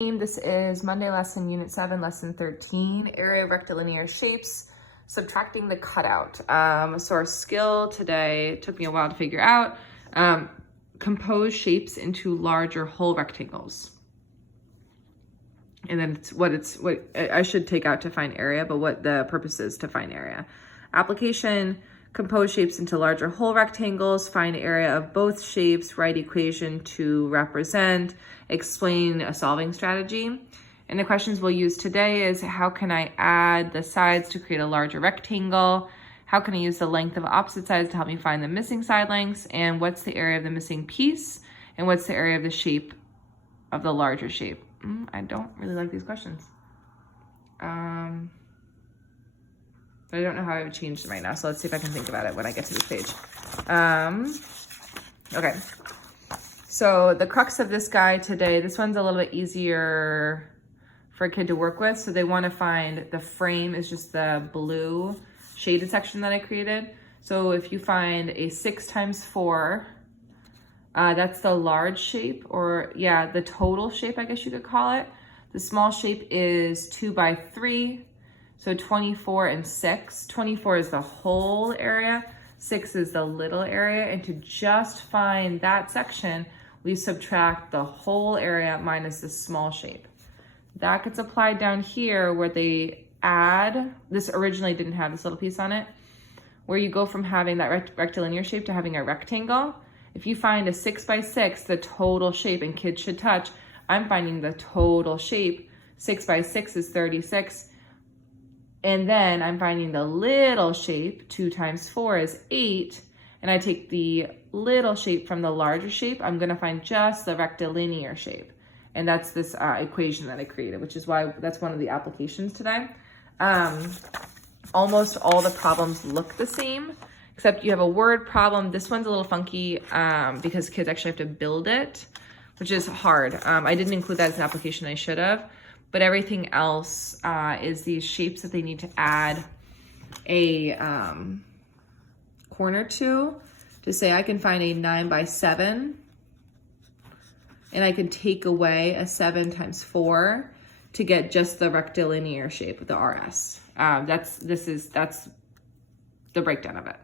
This is Monday lesson, unit 7, lesson 13, area of rectilinear shapes, subtracting the cutout. So our skill today took me a while to figure out, compose shapes into larger whole rectangles. And then it's what I should take out to find area, but what the purpose is to find area. Application: compose shapes into larger whole rectangles, find area of both shapes, write equation to represent, explain a solving strategy. And the questions we'll use today is: how can I add the sides to create a larger rectangle? How can I use the length of opposite sides to help me find the missing side lengths? And what's the area of the missing piece? And what's the area of the shape of the larger shape? I don't really like these questions. But I don't know how I would change them right now. So let's see if I can think about it when I get to this page. Okay. So the crux of this guy today, this one's a little bit easier for a kid to work with. So they want to find the frame is just the blue shaded section that I created. So if you find a 6 times 4, that's the large shape, or yeah, the total shape, I guess you could call it. The small shape is 2 by 3. So 24 and 6. 24 is the whole area. 6 is the little area. And to just find that section, we subtract the whole area minus the small shape. That gets applied down here where they add, this originally didn't have this little piece on it, where you go from having that rectilinear shape to having a rectangle. If you find a 6 by 6, the total shape, and kids should touch, I'm finding the total shape. 6 by 6 is 36. And then I'm finding the little shape, 2 times 4 is 8. And I take the little shape from the larger shape. I'm gonna find just the rectilinear shape. And that's this equation that I created, which is why that's one of the applications today. Almost all the problems look the same, except you have a word problem. This one's a little funky because kids actually have to build it, which is hard. I didn't include that as an application, I should have. But everything else is these shapes that they need to add a corner to say I can find a 9 by 7, and I can take away a 7 times 4 to get just the rectilinear shape with the RS. That's the breakdown of it.